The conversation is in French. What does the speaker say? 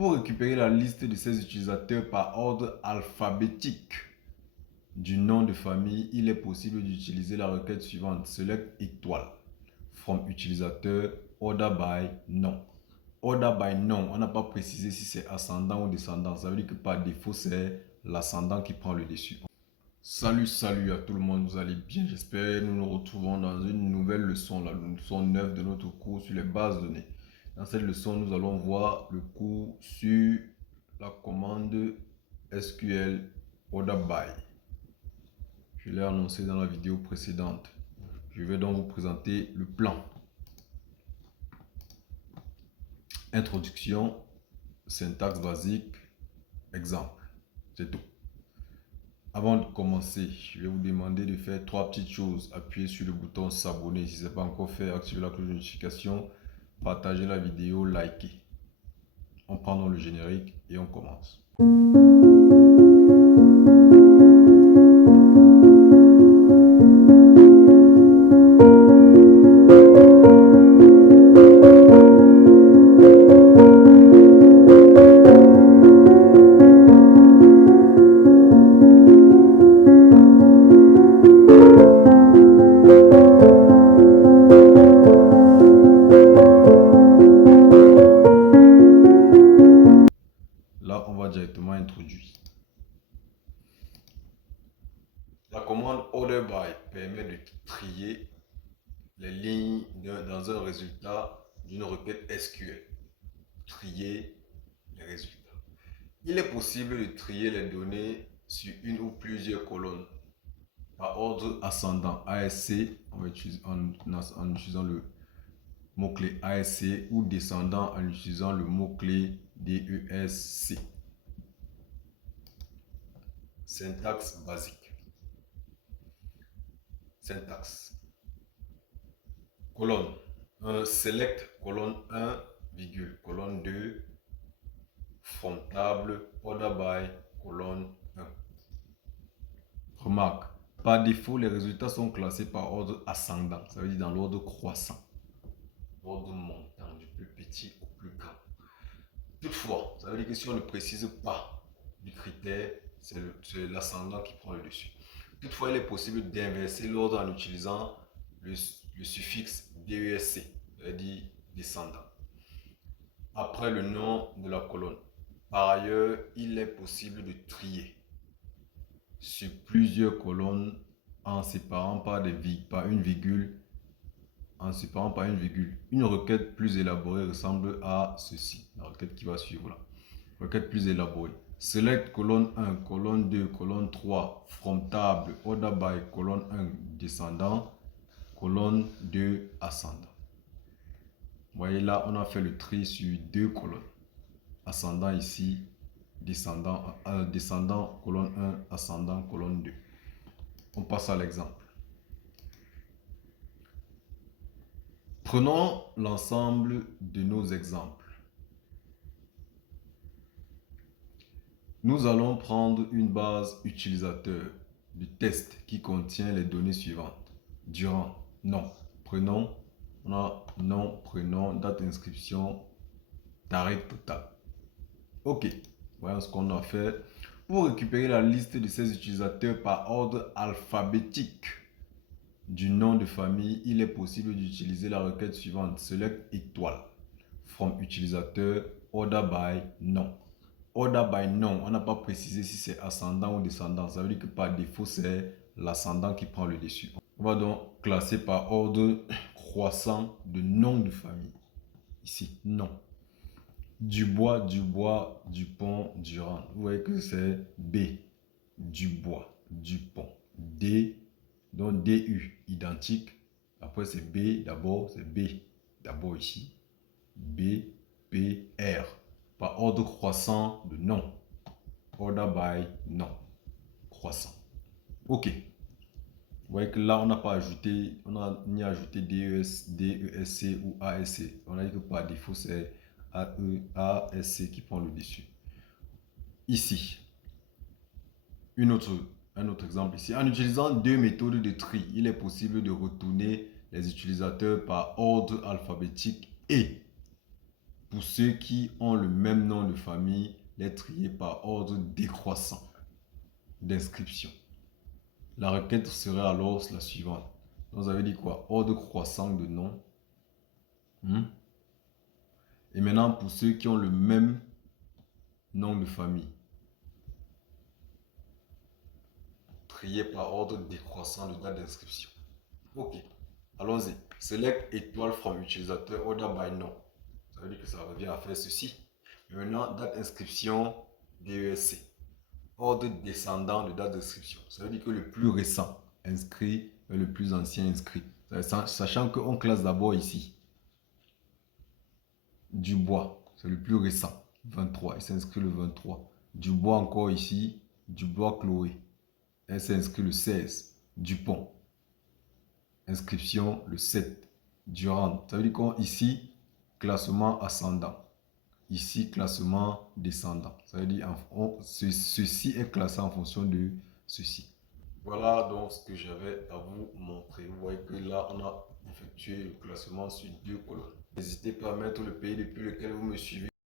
Pour récupérer la liste de ces utilisateurs par ordre alphabétique du nom de famille, il est possible d'utiliser la requête suivante. Select étoile from utilisateur order by nom. Order by nom, on n'a pas précisé si c'est ascendant ou descendant. Ça veut dire que par défaut, c'est l'ascendant qui prend le dessus. Salut à tout le monde, vous allez bien? J'espère que nous nous retrouvons dans une nouvelle leçon, la leçon 9 de notre cours sur les bases de données. Dans cette leçon, nous allons voir le cours sur la commande SQL order by. Je l'ai annoncé dans la vidéo précédente. Je vais donc vous présenter le plan. Introduction, syntaxe basique, exemple. C'est tout. Avant de commencer, je vais vous demander de faire 3 petites choses. Appuyez sur le bouton s'abonner si ce n'est pas encore fait. Activez la cloche de notification. Partagez la vidéo, likez. On prend dans le générique et on commence. Là, on va directement introduire. La commande order by permet de trier les lignes dans un résultat d'une requête SQL. Trier les résultats. Il est possible de trier les données sur une ou plusieurs colonnes par ordre ascendant ASC en utilisant le mot-clé ASC ou descendant en utilisant le mot-clé DESC. Syntaxe basique. Syntaxe. Colonne. Select colonne 1, virgule, colonne 2, from table, order by, colonne 1. Remarque, par défaut, les résultats sont classés par ordre ascendant, ça veut dire dans l'ordre croissant. Ordre montant, du plus petit au plus grand. Toutefois, ça veut dire que si on ne précise pas du critère, c'est l'ascendant qui prend le dessus. Toutefois, il est possible d'inverser l'ordre en utilisant le suffixe DESC, c'est-à-dire descendant, après le nom de la colonne. Par ailleurs, il est possible de trier sur plusieurs colonnes en séparant par une virgule. Une requête plus élaborée ressemble à ceci. La requête qui va suivre là. Requête plus élaborée. Select colonne 1, colonne 2, colonne 3, from table, order by, colonne 1 descendant, colonne 2 ascendant. Vous voyez là, on a fait le tri sur 2 colonnes. Ascendant ici, descendant, descendant, colonne 1, ascendant, colonne 2. On passe à l'exemple. Prenons l'ensemble de nos exemples. Nous allons prendre une base utilisateur du test qui contient les données suivantes. Durant, nom, prénom, on a nom, prénom, date d'inscription, tarif total. Ok, voyons ce qu'on a fait. Pour récupérer la liste de ces utilisateurs par ordre alphabétique du nom de famille, il est possible d'utiliser la requête suivante. Select étoile from utilisateur order by nom. Order by nom, on n'a pas précisé si c'est ascendant ou descendant. Ça veut dire que par défaut, c'est l'ascendant qui prend le dessus. On va donc classer par ordre croissant de nom de famille. Ici, nom. Dubois, Dubois, Dupont, Durand. Vous voyez que c'est B. Dubois, Dupont. D, donc DU, identique. Après, c'est B d'abord, c'est B d'abord ici. B, P, R. Par ordre croissant de nom. Order by nom. Croissant. OK. Vous voyez que là, on n'a pas ajouté, on n'a ni ajouté DES, DESC ou ASC. On a dit que par défaut, c'est ASC qui prend le dessus. Ici, un autre exemple ici. En utilisant 2 méthodes de tri, il est possible de retourner les utilisateurs par ordre alphabétique et Pour ceux qui ont le même nom de famille, les trier par ordre décroissant d'inscription. La requête serait alors la suivante. Donc, vous avez dit quoi? Ordre croissant de nom. Et maintenant, pour ceux qui ont le même nom de famille, trier par ordre décroissant de date d'inscription. Ok, allons-y. Select étoile from utilisateur order by nom. Ça veut dire que ça revient à faire ceci. Maintenant, date d'inscription DESC. Ordre descendant de date d'inscription. Ça veut dire que le plus récent inscrit est le plus ancien inscrit. Sachant qu'on classe d'abord ici Dubois, c'est le plus récent, 23. Il s'inscrit le 23. Dubois encore ici, Dubois Chloé. Elle s'inscrit le 16. Dupont. Inscription le 7. Durand. Ça veut dire qu'ici, classement ascendant. Ici, classement descendant. Ça veut dire ceci est classé en fonction de ceci. Voilà donc ce que j'avais à vous montrer. Vous voyez que là, on a effectué le classement sur 2 colonnes. N'hésitez pas à mettre le pays depuis lequel vous me suivez.